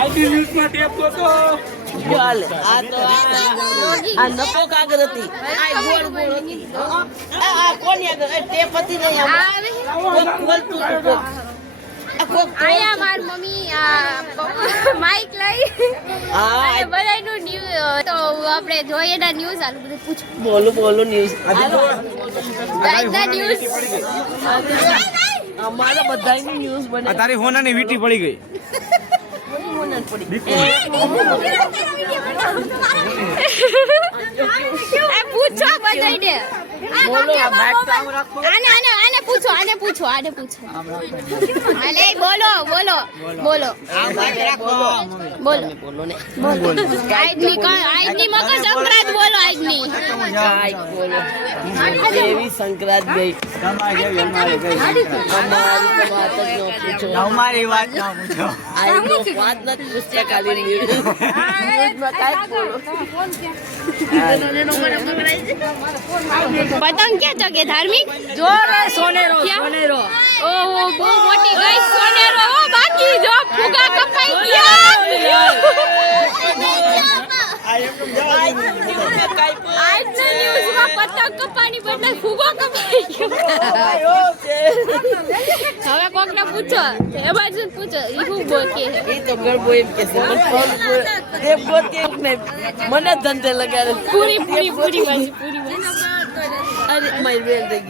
ID news માં tap તો ચાલે આ તો આ નપો કાગળ હતી આ ગોળ ગોળ હતી આ કોની આગળ ટેપ હતી નહીં આમાં બોલતું તો આયા માર મમ્મી માઈક લઈ અને બધાયનું ન્યૂઝ તો આપણે જોઈએ ના ન્યૂઝ આલું બધું પૂછ બોલો ન્યૂઝ આજના ન્યૂઝ અમારા બધાયની ન્યૂઝ બને તારી હોનાની વીટી પડી ગઈ પૂછો બધાયને બોલો આને પૂછો આને પૂછો અલે બોલો ને આજની મકર સંક્રાંત બોલો આજની એવી સંક્રાંત ગઈ અમારી વાત ના પૂછો આજની વાત નથી પૂછતા ખાલી ન્યૂઝમાં કાંઈક બોલો પતંગ ક્યાં ચગે ધાર્મિક જો રે સોનેરો ઓહો બહુ મોટી ગઈ સોનેરો હો બાકી જો ફુગા કપાઈ ગયા આજના ન્યૂઝમાં પતંગ કપાની બદલે ફુગો કપાઈ ગયો હવે કોકને પૂછો એ બાજુ પૂછો ઈ શું બોકે એ તો ગરબો એમ કે છે તે પોતે મને ધંધે લગાડે પૂરી બાજુ અરે મારી બેન રહી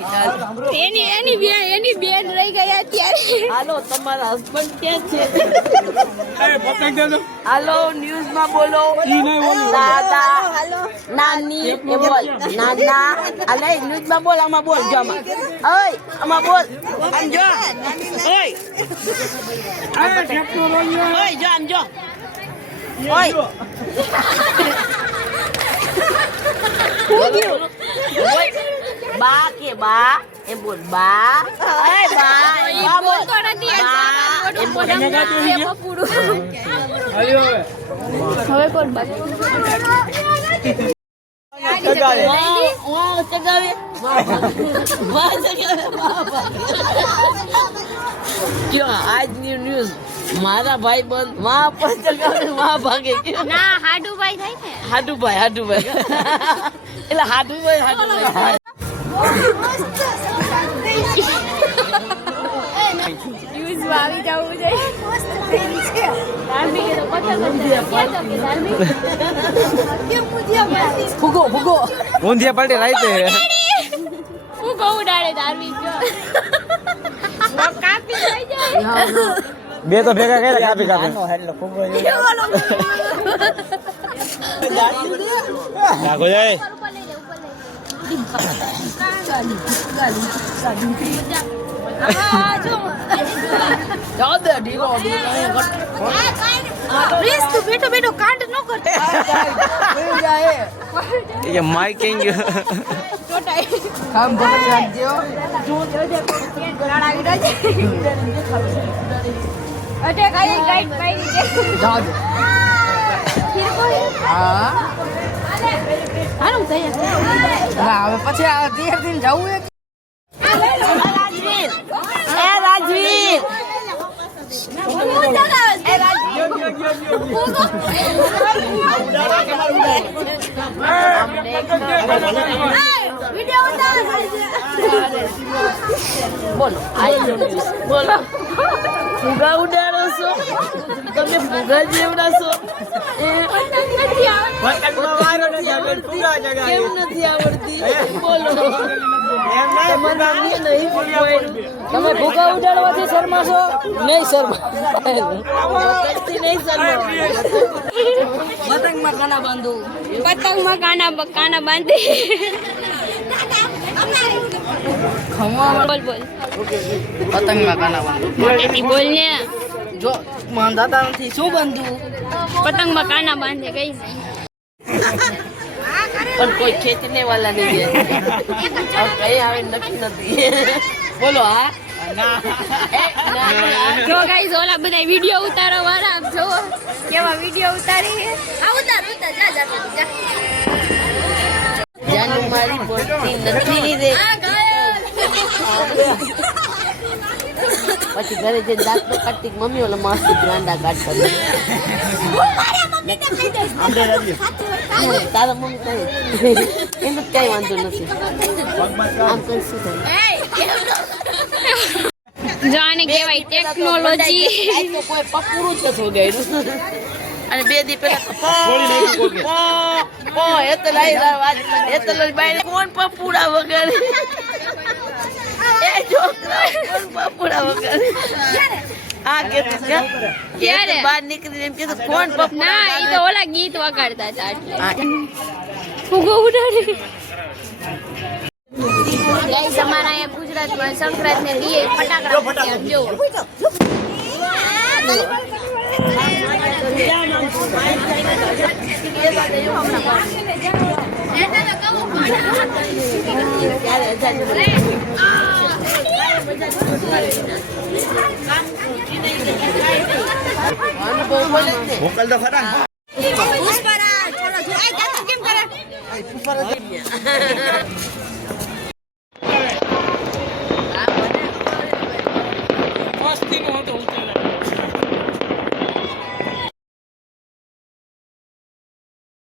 ગઈ એની બેન રહી ગયા ત્યારે હાલો તમારા હસબન્ડ ક્યાં છે પતંગ દે દો હાલો ન્યૂઝમાં બોલો ઈ નહીં બોલું દાદા નાની એ બોલ નાના અલે ન્યૂઝમાં બોલ આમાં બોલ જો આમાં બોલ આમ જો ઓય જો આમ જો ઓય બા કે બા એ બોલ બા એ બા બોલ હવે કોણ બાકી આજની ન્યૂઝ મારા ભાઈ બંધ માં પણ ચગાવે માં ભાગે ના હાડુભાઈ થાય ને હાડુભાઈ એટલે હાડુભાઈ ન્યૂઝ આવી જવું જોઈએ ફુગો ઊંધિયા પલટે રાઈતે હું કહું ઉડાડે ધાર્મિક કાપી થઈ જાય બે તો ભેગા કર્યા કાપી નાખો જાય બેઠો કાંડ ન કરતો ये माइकिंग કામ ભલે રાખજો અટે કઈ ગાઈડ પાઈ જાજો હા હાલો તૈયાર હવે પછી આ ધીરે ધીરે જવું રાજવીર બોલો બોલો ફુગા ઉડાડો છો તમે ફુગા જેવડા છો કેમ નથી આવડતી બોલો તમે ફુગા ઉડાડવાથી શરમાશો નહીં શરમા પતંગમાં કાના બાંધો કાના બાંધી બોલ પતંગમાં કાના બાંધો મોટેથી બોલ ને જો બાંધાતા નથી શું બાંધવું પતંગમાં કાના બાંધે કઈ પણ કોઈ ખેંચને વાલા નહીં કઈ આવે નક્કી નથી બોલો હા જો ગાઈસ ઓલા બધા વિડિયો ઉતારો વાળા આપ જો કેવા વિડિયો ઉતારી આ ઉતાર જા જાનું મારી બોલતી નથી રે આ ગાયલ પછી ઘરે જઈને દાંત નો કાઢતી મમ્મી ઓલા મસ્ત ગાંડા કાઢતા તારા મમ્મી કહે એનું કઈ વાંધો નથી આમ કરી શું થાય જાણે કહેવાય ટેકનોલોજી તો કોઈ પકડું જ નથી ગયું અને 2 દી પેલા કોણ પપુડા વગર એ છોકરા કોણ પપુડા વગર આ કે બહાર નીકળી એમ કીધું કોણ પપુડા ના એ તો ઓલા ગીત વગાડતા હતા એટલે ફુગો ઉડાડી ગાઈસ અમારા અહીંયા ગુજરાતમાં સંક્રાંત ને દીએ ફટાકડા ફોડ્યા જો મોકલ તો ખરા પુષ્પરાજ